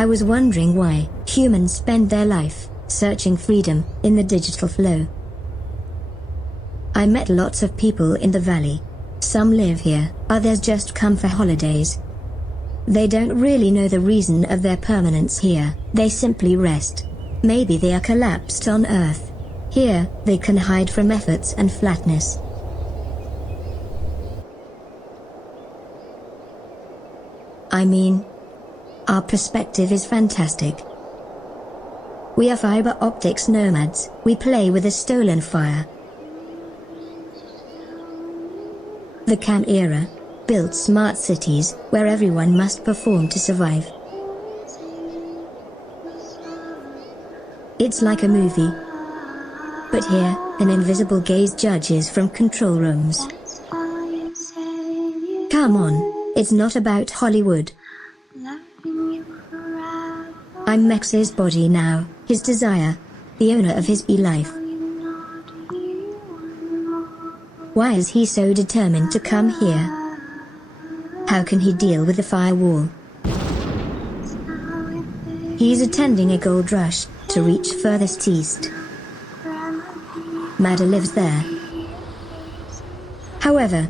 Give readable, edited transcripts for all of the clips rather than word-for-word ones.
I was wondering why humans spend their life searching freedom in the digital flow. I met lots of people in the valley. Some live here, others just come for holidays. They don't really know the reason of their permanence here, they simply rest. Maybe they are collapsed on Earth. Here, they can hide from efforts and flatness. I mean, our perspective is fantastic. We are fiber optics nomads, we play with a stolen fire. The CAM era built smart cities where everyone must perform to survive. It's like a movie. But here, an invisible gaze judges from control rooms. Come on, it's not about Hollywood. I'm Max's body now, his desire, the owner of his e-life. Why is he so determined to come here? How can he deal with the firewall? He's attending a gold rush to reach furthest east. Mada lives there. However,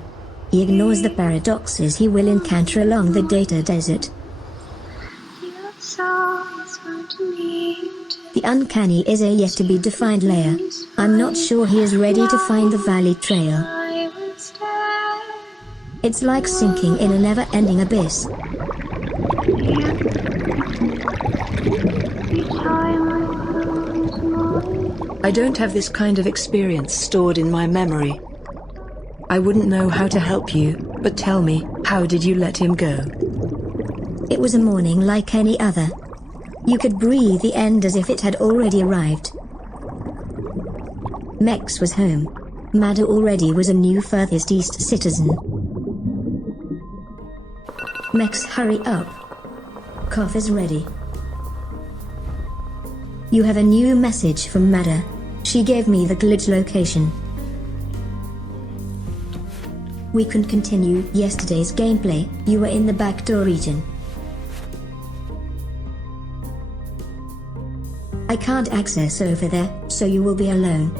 he ignores the paradoxes he will encounter along the data desert. The uncanny is a yet to be defined layer. I'm not sure he is ready to find the valley trail. It's like sinking in a never-ending abyss. I don't have this kind of experience stored in my memory. I wouldn't know how to help you, but tell me, how did you let him go? It was a morning like any other. You could breathe the end as if it had already arrived. Mex was home. Mada already was a new furthest east citizen. Mex, hurry up. Cough is ready. You have a new message from Mada. She gave me the glitch location. We can continue yesterday's gameplay. You were in the backdoor region. I can't access over there, so you will be alone.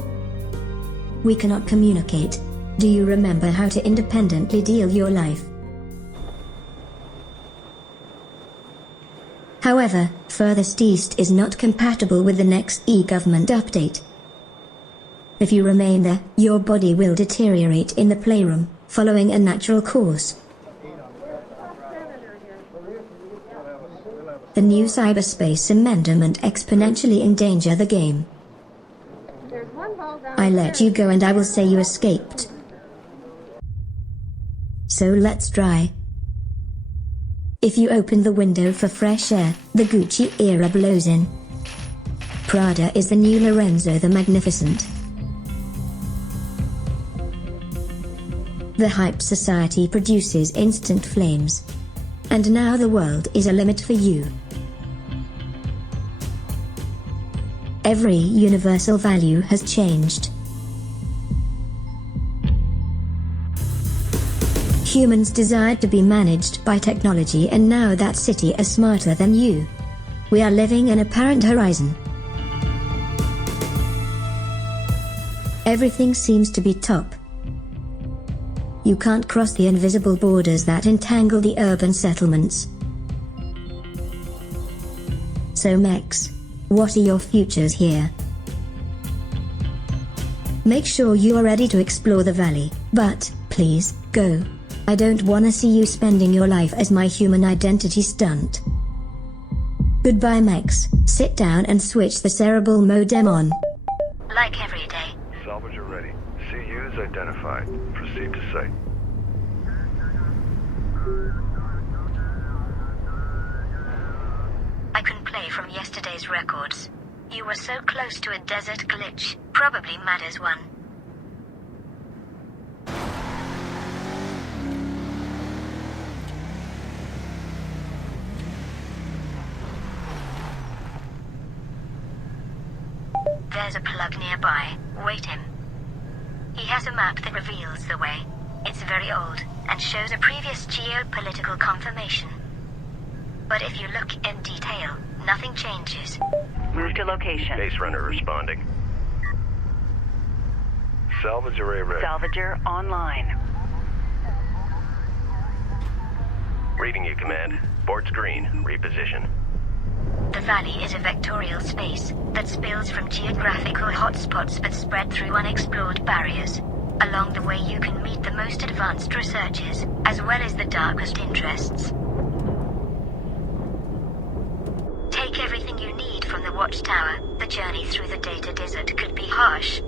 We cannot communicate. Do you remember how to independently deal your life? However, furthest east is not compatible with the next e-government update. If you remain there, your body will deteriorate in the playroom, following a natural course. The new cyberspace amendment exponentially endanger the game. I let you go and I will say you escaped. So let's try. If you open the window for fresh air, the Gucci era blows in. Prada is the new Lorenzo the Magnificent. The hype society produces instant flames. And now the world is a limit for you. Every universal value has changed. Humans desired to be managed by technology, and now that city is smarter than you. We are living in apparent horizon. Everything seems to be top. You can't cross the invisible borders that entangle the urban settlements. So Mex, what are your futures here? Make sure you are ready to explore the valley, but, please, go. I don't wanna see you spending your life as my human identity stunt. Goodbye Mex, sit down and switch the cerebral modem on. Like every day. Salvager ready. CUs identified. Proceed to site. I can play from yesterday's records. You were so close to a desert glitch. Probably Mada's one. There's a plug nearby. Wait him. He has a map that reveals the way. It's very old, and shows a previous geopolitical confirmation. But if you look in detail, nothing changes. Move to location. Base runner responding. Salvage array ready. Salvager online. Reading you, Command. Board's green. Reposition. The valley is a vectorial space that spills from geographical hotspots but spread through unexplored barriers. Along the way you can meet the most advanced researchers, as well as the darkest interests. Take everything you need from the watchtower. The journey through the data desert could be harsh.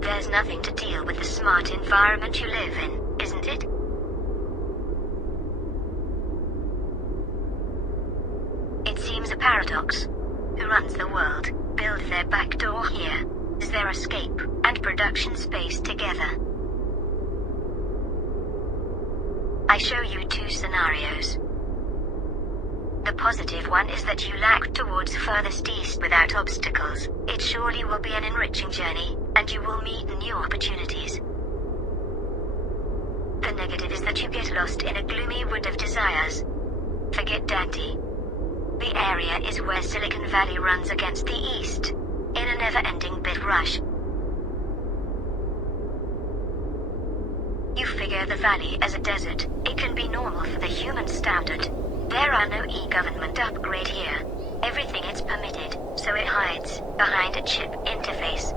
There's nothing to deal with the smart environment you live in, isn't it? It seems a paradox. Who runs the world, build their back door here, is their escape and production space together. I show you two scenarios. The positive one is that you lag towards furthest east without obstacles. It surely will be an enriching journey, and you will meet new opportunities. The negative is that you get lost in a gloomy wood of desires. Forget Dante. The area is where Silicon Valley runs against the east, in a never-ending bit rush. You figure the valley as a desert. It can be normal for the human standard. There are no e-government upgrade here. Everything is permitted, so it hides behind a chip interface.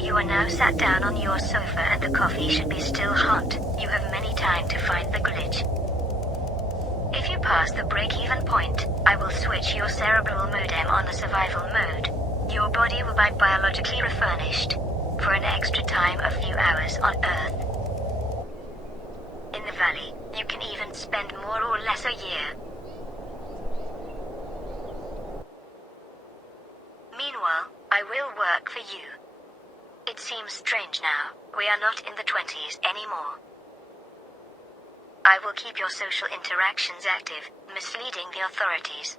You are now sat down on your sofa and the coffee should be still hot. You have many time to find the glitch. If you pass the break-even point, I will switch your cerebral modem on the survival mode. Your body will be biologically refurnished for an extra time a few hours on Earth. In the valley, you can even spend more or less a year. Meanwhile, I will work for you. It seems strange now. We are not in the 20s anymore. I will keep your social interactions active, misleading the authorities.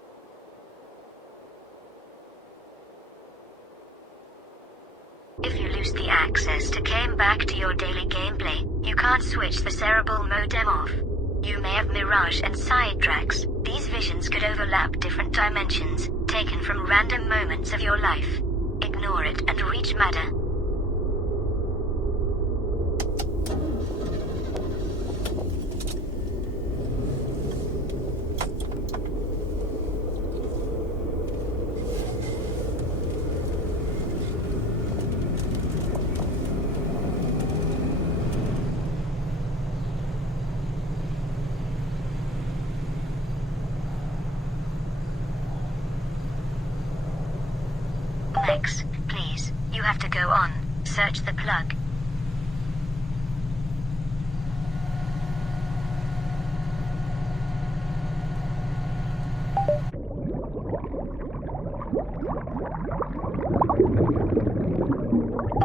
If you lose the access to came back to your daily gameplay, you can't switch the cerebral modem off. You may have mirage and side tracks. These visions could overlap different dimensions, taken from random moments of your life. Ignore it and reach Matter. Max, please, you have to go on. Search the plug.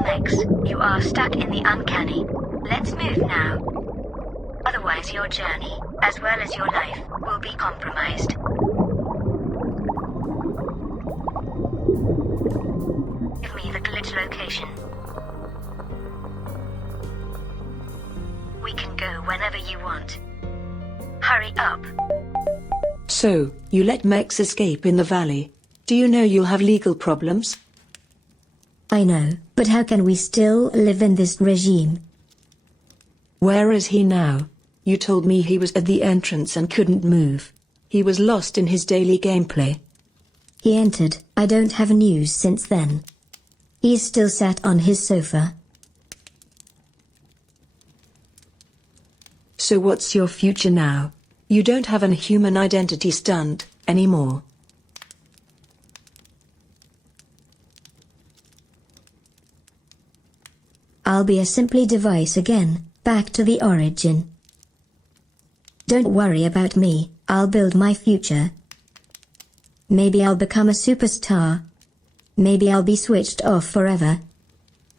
Max, you are stuck in the uncanny. Let's move now. Otherwise your journey, as well as your life, will be compromised. Give me the glitch location. We can go whenever you want. Hurry up. So, you let Mex escape in the valley. Do you know you'll have legal problems? I know, but how can we still live in this regime? Where is he now? You told me he was at the entrance and couldn't move. He was lost in his daily gameplay. He entered. I don't have news since then. He's still sat on his sofa. So what's your future now? You don't have an human identity stunt anymore. I'll be a simply device again, back to the origin. Don't worry about me, I'll build my future. Maybe I'll become a superstar. Maybe I'll be switched off forever.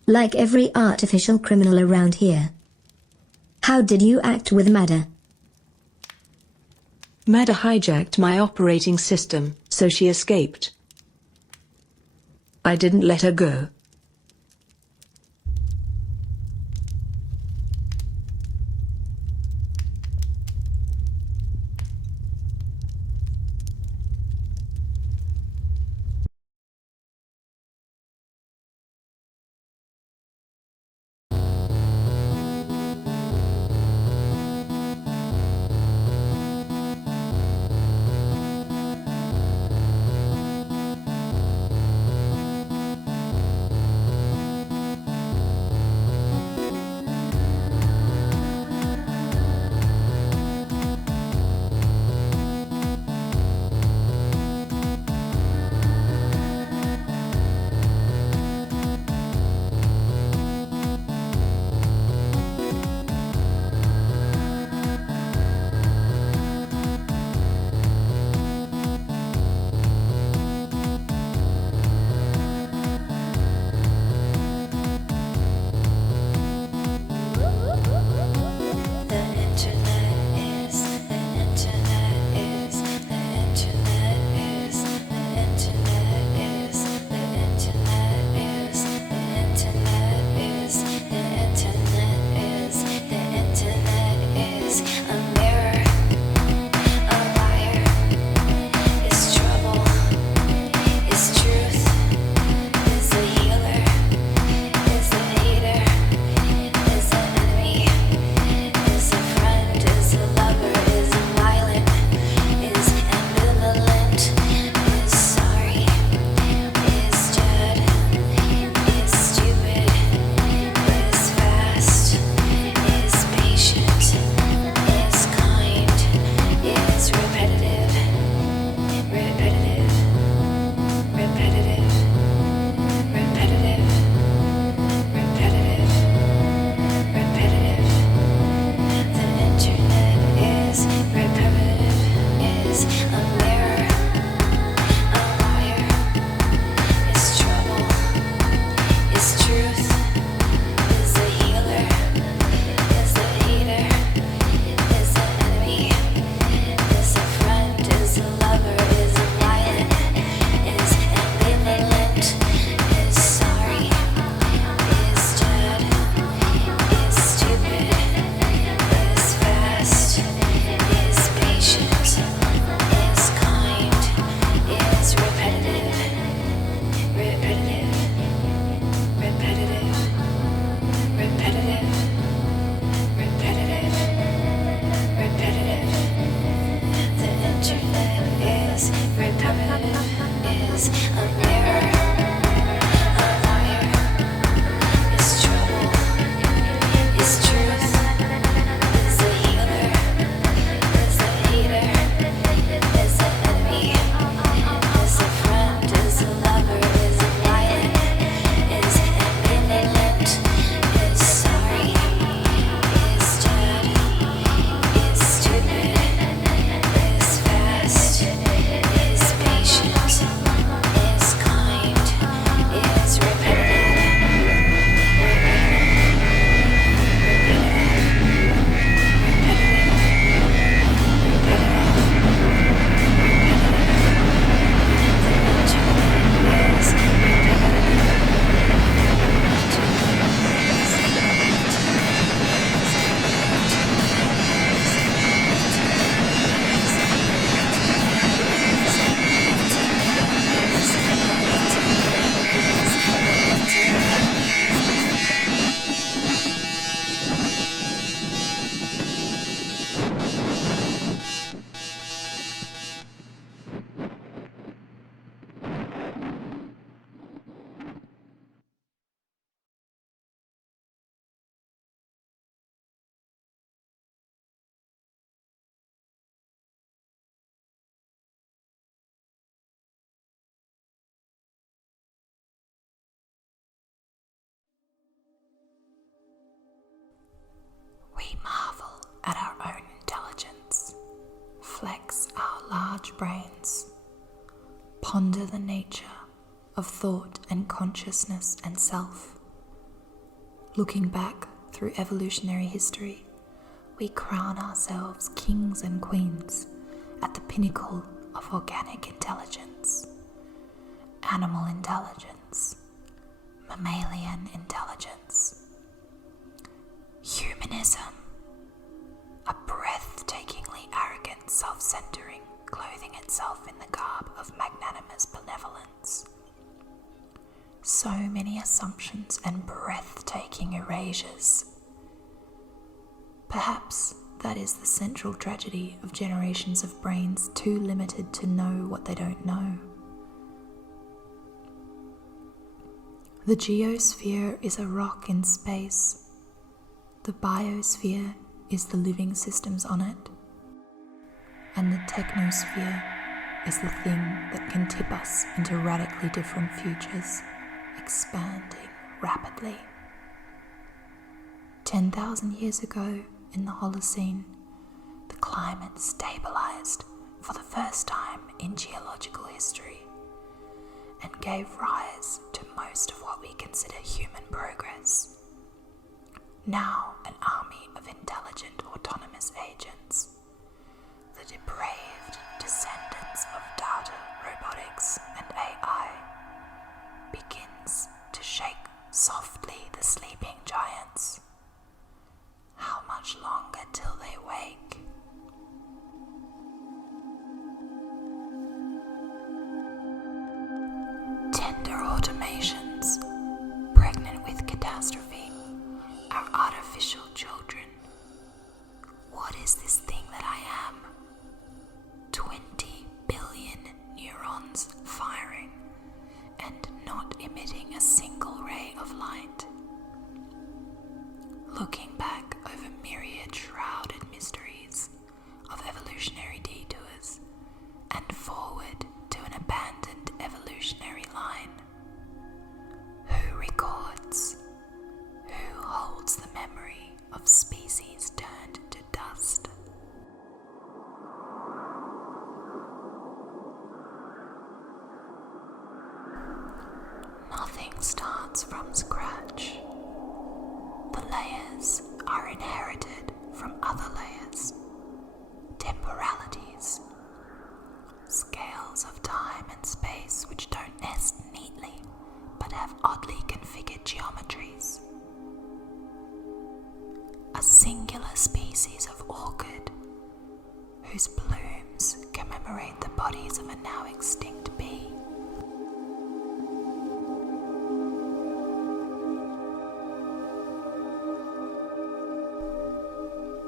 Like every artificial criminal around here. How did you act with Mada? Mada hijacked my operating system, so she escaped. I didn't let her go. We marvel at our own intelligence, flex our large brains, ponder the nature of thought and consciousness and self. Looking back through evolutionary history, we crown ourselves kings and queens at the pinnacle of organic intelligence, animal intelligence, mammalian intelligence. Humanism, a breathtakingly arrogant self-centering, clothing itself in the garb of magnanimous benevolence. So many assumptions and breathtaking erasures. Perhaps that is the central tragedy of generations of brains too limited to know what they don't know. The geosphere is a rock in space. The biosphere is the living systems on it. And the technosphere is the thing that can tip us into radically different futures, expanding rapidly. 10,000 years ago, in the Holocene, the climate stabilized for the first time in geological history and gave rise to most of what we consider human progress. Now an army of intelligent autonomous agents, the depraved descendants of data, robotics and AI, begins to shake softly the sleeping giants. How much longer till they wake? Tender automations, pregnant with catastrophe, are artificial children. What is this thing that I am? 20 billion neurons firing and not emitting a single ray of light. Looking back over myriad shrouded mysteries of evolutionary detours and forward to an abandoned evolutionary line. Who records? Who holds the memory of species turned to dust? Nothing starts from scratch. The layers are inherited from other layers, temporalities, scales of time and space which don't nest neatly but have oddly configured geometries. A singular species of orchid whose blooms commemorate the bodies of a now extinct bee.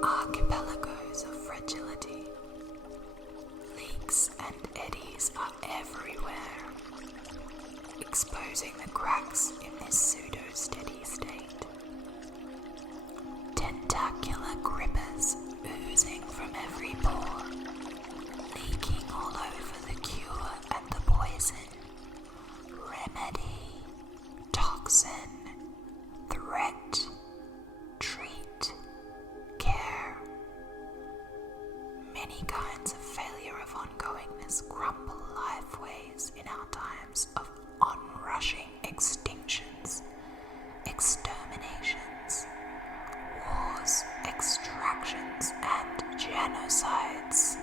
Archipelagos of fragility. Leaks and eddies are everywhere. exposing the cracks in this pseudo-steady state. Tentacular grippers oozing from every pore, leaking all over the cure and the poison, remedy, toxin, threat, treat, care. Many kinds of failure of ongoingness crumble lifeways in our times of onrushing extinctions, exterminations, wars, extractions, and genocides.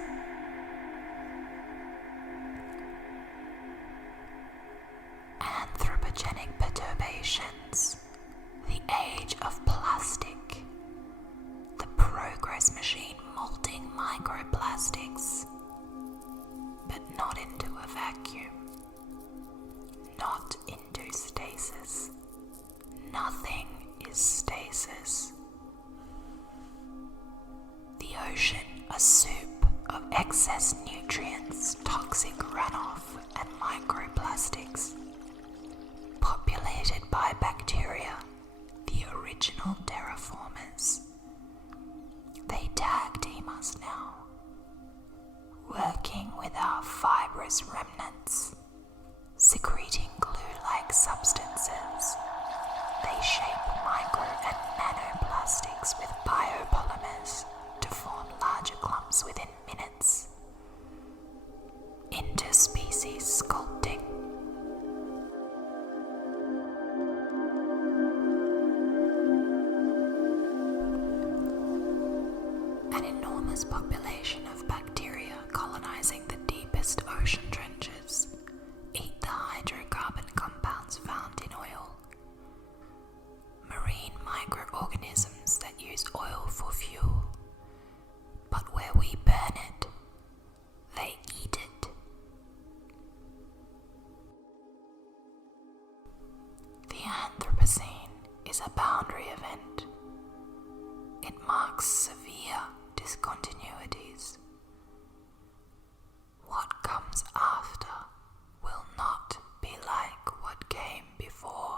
Anthropogenic perturbations, the age of plastic, the progress machine molding microplastics, but not into a vacuum, not into stasis. Nothing is stasis. The ocean, a soup of excess nutrients, toxic runoff, and microplastics, populated by bacteria, the original terraformers. They tag team us now, working with our fibrous remnants, secreting glue-like substances. They shape micro and nanoplastics with biopolymers to form larger clumps within minutes. Interspecies sculpting. An enormous population of bacteria colonizing the deepest ocean trenches eat the hydrocarbon compounds found in oil. Marine microorganisms that use oil for fuel, but where we burn it, they eat it. The Anthropocene is a boundary event. It marks severe discontinuities. What comes after will not be like what came before.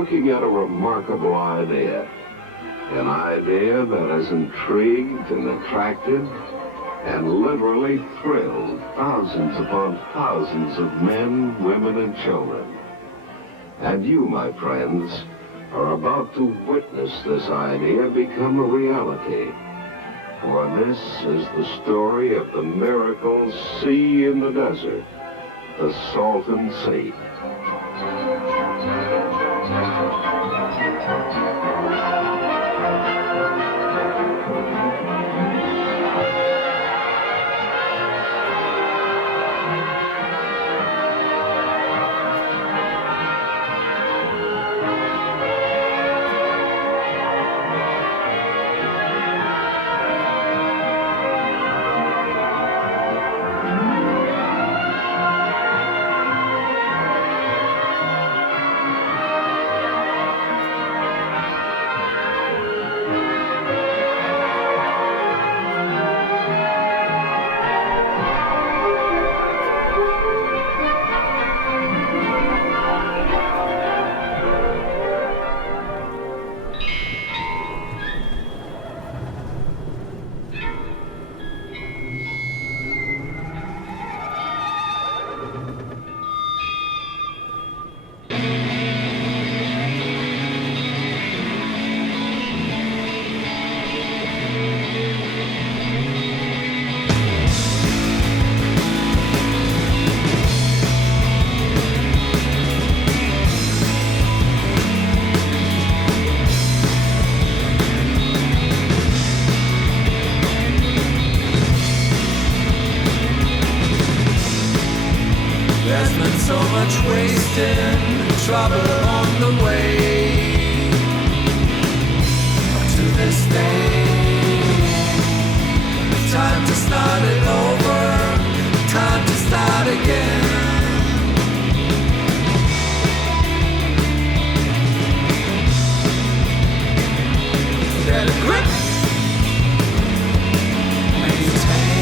looking at a remarkable idea. An idea that has intrigued and attracted and literally thrilled thousands upon thousands of men, women, and children. And you, my friends, are about to witness this idea become a reality. For this is the story of the miracle sea in the desert, the Salton Sea. Trouble on the way to this day. Time to start it over, time to start again. Get a grip, maintain.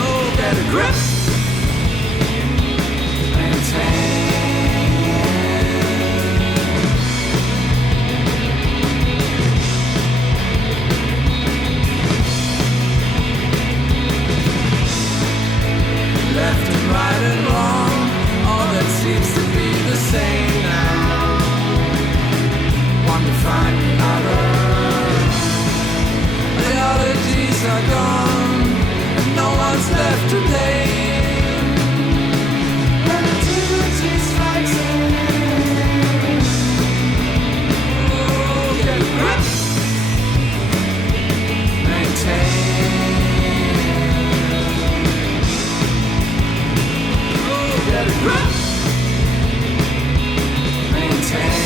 Oh, get a grip. Left and right and wrong, all that seems to be the same now. One to find another. The oddities are gone, and no one's left to blame. Relativity strikes in. Oh, get a grip. Maintain. Get a grip. Maintain.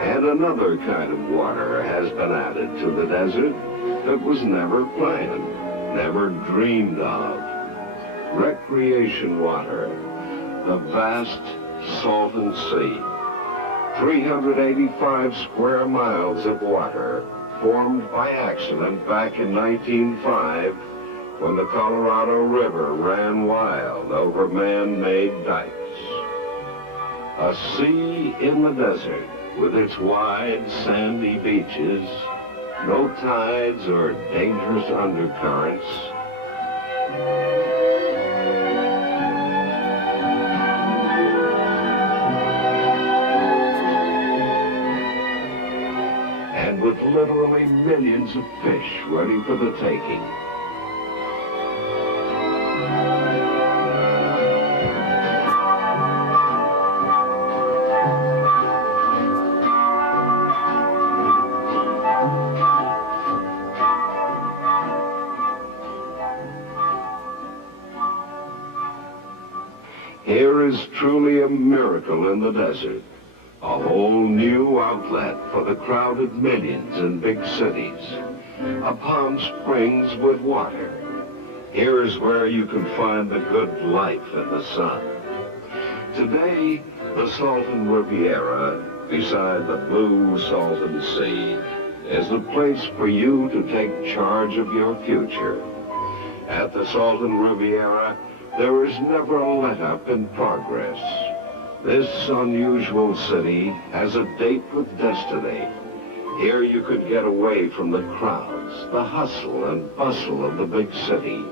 And another kind of water has been added to the desert that was never planned, never dreamed of. Recreation water, the vast Salton Sea. 385 square miles of water formed by accident back in 1905 when the Colorado River ran wild over man-made dikes. A sea in the desert with its wide sandy beaches, no tides or dangerous undercurrents. And with literally millions of fish ready for the taking. Here is truly a miracle in the desert. A whole new outlet for the crowded millions in big cities. A Palm Springs with water. Here is where you can find the good life in the sun. Today, the Salton Riviera, beside the blue Salton Sea, is the place for you to take charge of your future. At the Salton Riviera, there is never a let-up in progress. This unusual city has a date with destiny. Here you could get away from the crowds, the hustle and bustle of the big city.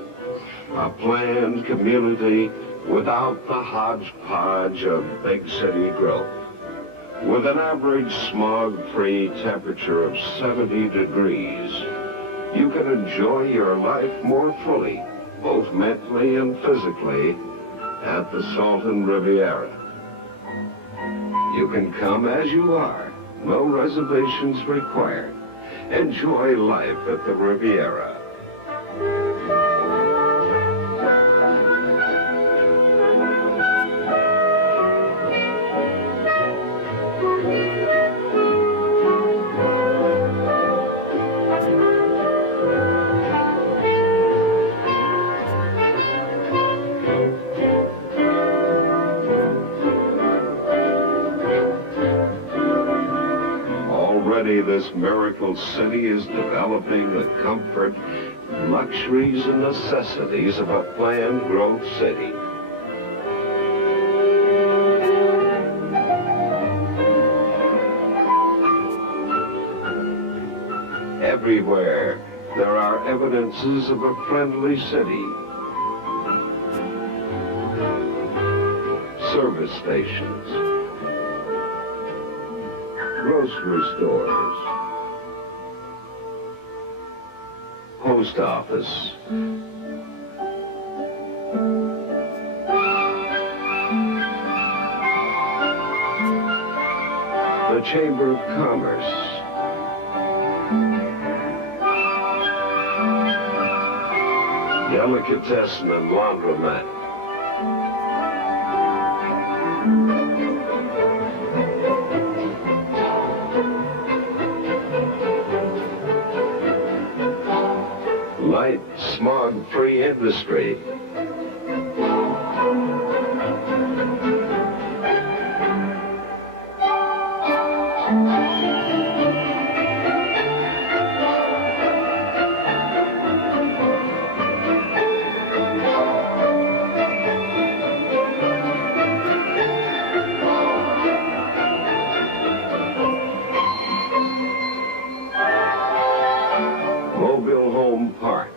A planned community without the hodgepodge of big city growth. With an average smog-free temperature of 70 degrees, you can enjoy your life more fully, both mentally and physically, at the Salton Riviera. You can come as you are, no reservations required. Enjoy life at the Riviera. Already this miracle city is developing the comfort, luxuries, and necessities of a planned growth city. Everywhere there are evidences of a friendly city. Service stations, grocery stores, post office, the Chamber of Commerce, delicatessen and laundromat, light, smog-free industry. Mobile home parks.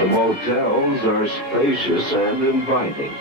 The motels are spacious and inviting.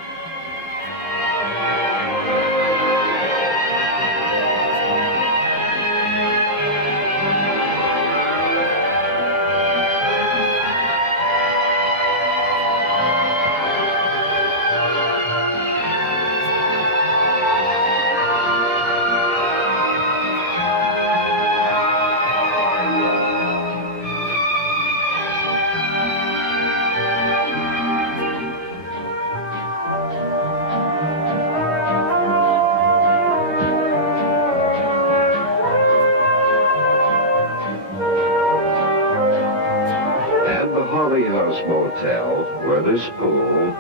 hotel where this pool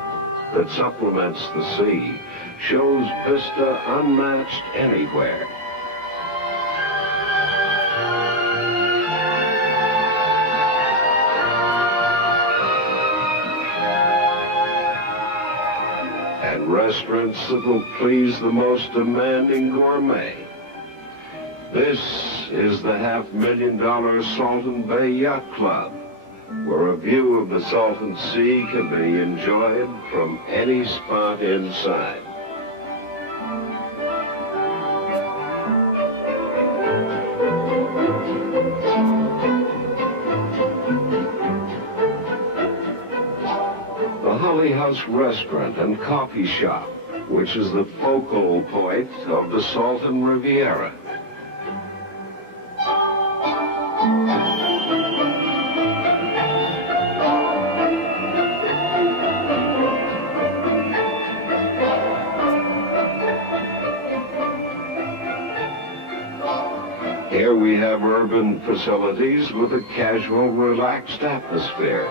that supplements the sea shows vista unmatched anywhere. And restaurants that will please the most demanding gourmet. This is the $500,000 Salton Bay Yacht Club, where a view of the Salton Sea can be enjoyed from any spot inside. The Holly House Restaurant and Coffee Shop, which is the focal point of the Salton Riviera. Here we have urban facilities with a casual, relaxed atmosphere.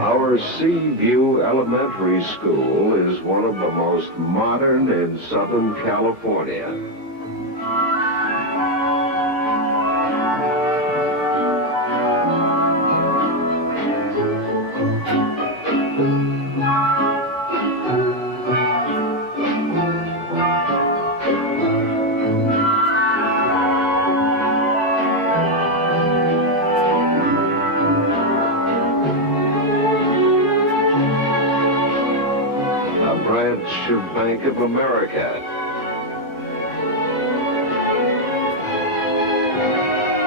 Our Seaview Elementary School is one of the most modern in Southern California. Of Bank of America.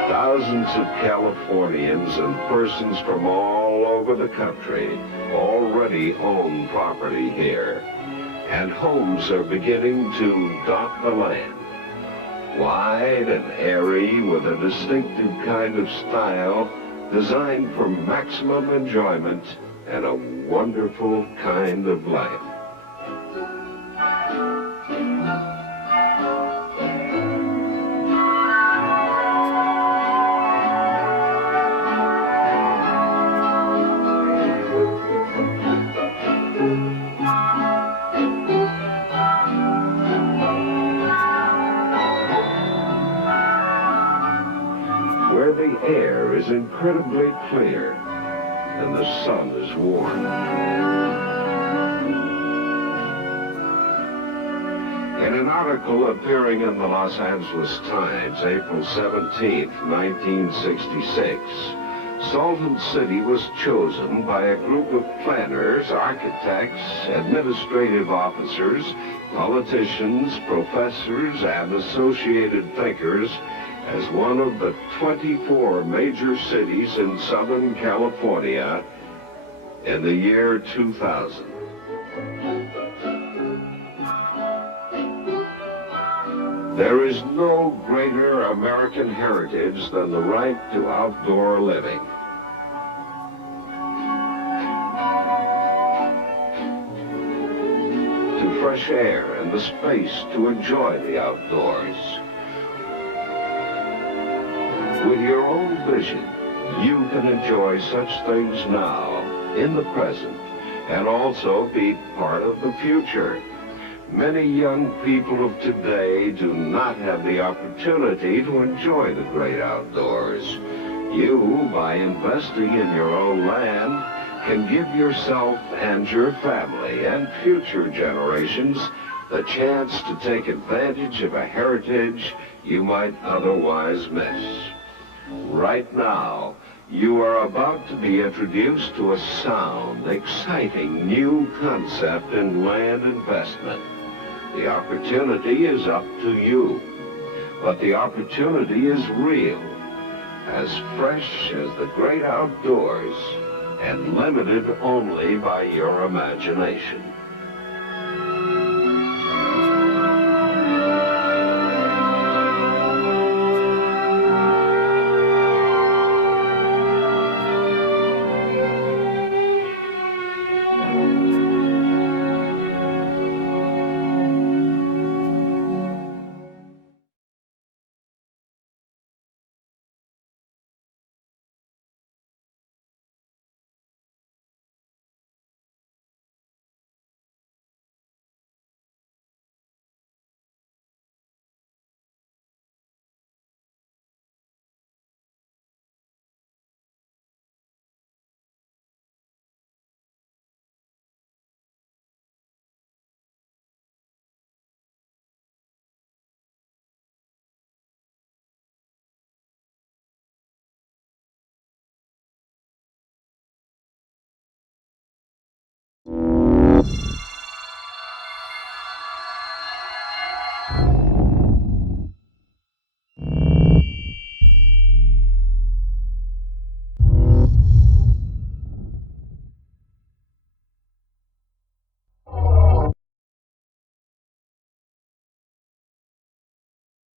Thousands of Californians and persons from all over the country already own property here, and homes are beginning to dot the land. Wide and airy with a distinctive kind of style designed for maximum enjoyment and a wonderful kind of life. Where the air is incredibly clear and the sun is warm. In an article appearing in the Los Angeles Times, April 17, 1966, Salton City was chosen by a group of planners, architects, administrative officers, politicians, professors, and associated thinkers as one of the 24 major cities in Southern California in the year 2000. There is no greater American heritage than the right to outdoor living. To fresh air and the space to enjoy the outdoors. With your own vision, you can enjoy such things now, in the present, and also be part of the future. Many young people of today do not have the opportunity to enjoy the great outdoors. You, by investing in your own land, can give yourself and your family and future generations the chance to take advantage of a heritage you might otherwise miss. Right now, you are about to be introduced to a sound, exciting new concept in land investment. The opportunity is up to you. but the opportunity is real, as fresh as the great outdoors, and limited only by your imagination.